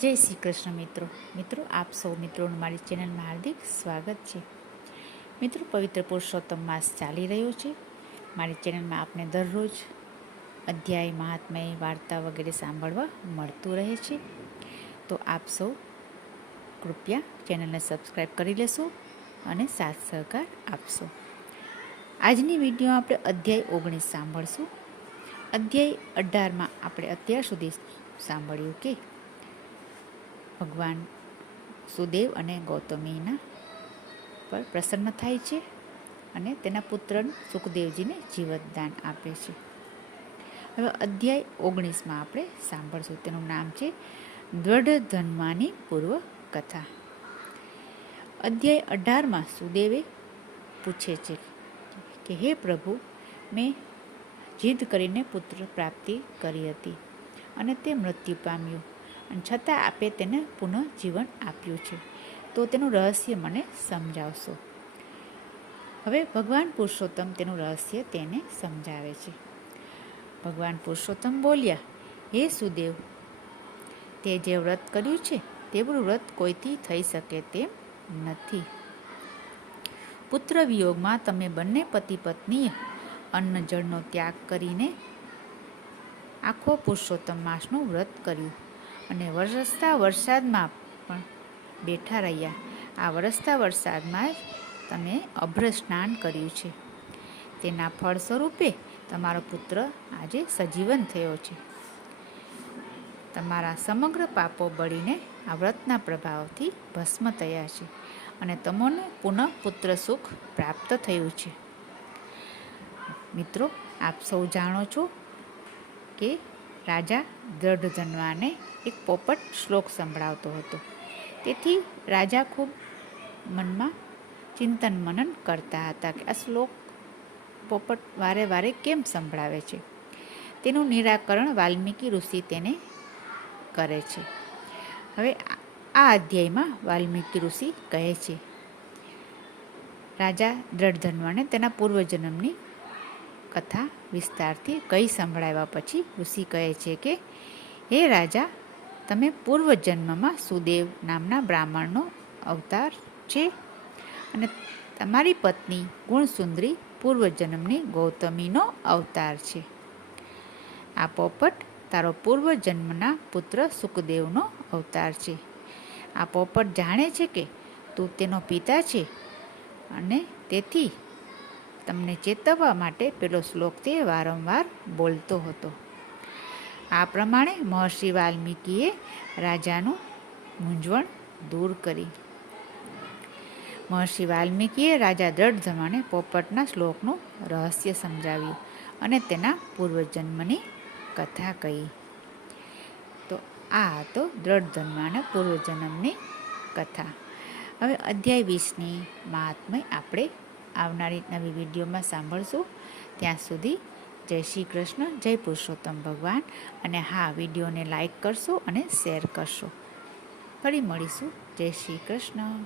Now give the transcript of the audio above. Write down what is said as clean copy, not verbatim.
જય શ્રી કૃષ્ણ મિત્રો આપ સૌ મિત્રોનું મારી ચેનલમાં હાર્દિક સ્વાગત છે। મિત્રો પવિત્ર પુરુષોત્તમ માસ ચાલી રહ્યો છે। મારી ચેનલમાં આપને દરરોજ અધ્યાય મહાત્મય વાર્તા વગેરે સાંભળવા મળતું રહે છે, તો આપ સૌ કૃપયા ચેનલને સબસ્ક્રાઈબ કરી લેશો અને સાથ સહકાર આપશો। આજની વિડીયો આપણે અધ્યાય 19 સાંભળશું। અધ્યાય 18માં આપણે અત્યાર સુધી સાંભળ્યું કે ભગવાન સુદેવ અને ગૌતમીના પર પ્રસન્ન થાય છે અને તેના પુત્ર સુખદેવજીને જીવતદાન આપે છે। હવે અધ્યાય 19માં આપણે સાંભળશું, તેનું નામ છે દ્રઢ ધન્વાની પૂર્વ કથા। અધ્યાય 18માં સુદેવે પૂછે છે કે હે પ્રભુ, મેં જીદ કરીને પુત્ર પ્રાપ્તિ કરી હતી અને તે મૃત્યુ પામ્યું, અને છતાં આપે તેને પુનઃજીવન આપ્યું છે, તો તેનું રહસ્ય મને સમજાવશો। હવે ભગવાન પુરુષોત્તમ તેનું રહસ્ય તેને સમજાવે છે। ભગવાન પુરુષોત્તમ બોલ્યા, હે સુદેવ, તે જે વ્રત કર્યું છે તેવું વ્રત કોઈથી થઈ શકે તેમ નથી। પુત્ર વિયોગમાં તમે બંને પતિ પત્નીએ અન્ન જળનો ત્યાગ કરીને આખો પુરુષોત્તમ માસનું વ્રત કર્યું અને વરસતા વરસાદમાં પણ બેઠા રહ્યા। આ વરસતા વરસાદમાં જ તમે અભ્ર સ્નાન કર્યું છે, તેના ફળ સ્વરૂપે તમારો પુત્ર આજે સજીવન થયો છે। તમારા સમગ્ર પાપો બળીને આ વ્રતના પ્રભાવથી ભસ્મ થયા છે અને તમને પુનઃ પુત્ર સુખ પ્રાપ્ત થયું છે। મિત્રો, આપ સૌ જાણો છો કે રાજા દ્રઢધન્વાને એક પોપટ શ્લોક સંભળાવતો હતો, તેથી રાજા ખૂબ મનમાં ચિંતન મનન કરતા હતા કે આ શ્લોક પોપટ વારે વારે કેમ સંભળાવે છે। તેનું નિરાકરણ વાલ્મીકી ઋષિ તેને કરે છે। હવે આ અધ્યાયમાં વાલ્મીકી ઋષિ કહે છે, રાજા દ્રઢધન્વાને તેના પૂર્વજન્મની કથા વિસ્તારથી કઈ સંભળાવ્યા પછી ઋષિ કહે છે કે હે રાજા, તમે પૂર્વજન્મમાં સુદેવ નામના બ્રાહ્મણનો અવતાર છે અને તમારી પત્ની ગુણસુંદરી પૂર્વજન્મની ગૌતમીનો અવતાર છે। આ પોપટ તારો પૂર્વજન્મના પુત્ર સુખદેવનો અવતાર છે। આ પોપટ જાણે છે કે તું તેનો પિતા છે અને તેથી તમને ચેતવવા માટે પેલો શ્લોક તે વારંવાર બોલતો હતો। આ પ્રમાણે મહર્ષિ વાલ્મીકીએ રાજાનું મૂંઝવણ દૂર કરી। મહર્ષિ વાલ્મીકીએ રાજા દ્રઢધન્વાને પોપટના શ્લોકનું રહસ્ય સમજાવ્યું અને તેના પૂર્વજન્મની કથા કહી। તો આ હતો દ્રઢધન્વાના પૂર્વજન્મની કથા। હવે અધ્યાય 20ની મહાત્મય આપણે આવનારી નવી વિડીયોમાં સાંભળશું। ત્યાં સુધી જય શ્રી કૃષ્ણ, જય પુરુષોત્તમ ભગવાન, અને હા, વિડીયોને લાઈક કરશો અને શેર કરશો। ફરી મળીશું। જય શ્રી કૃષ્ણ।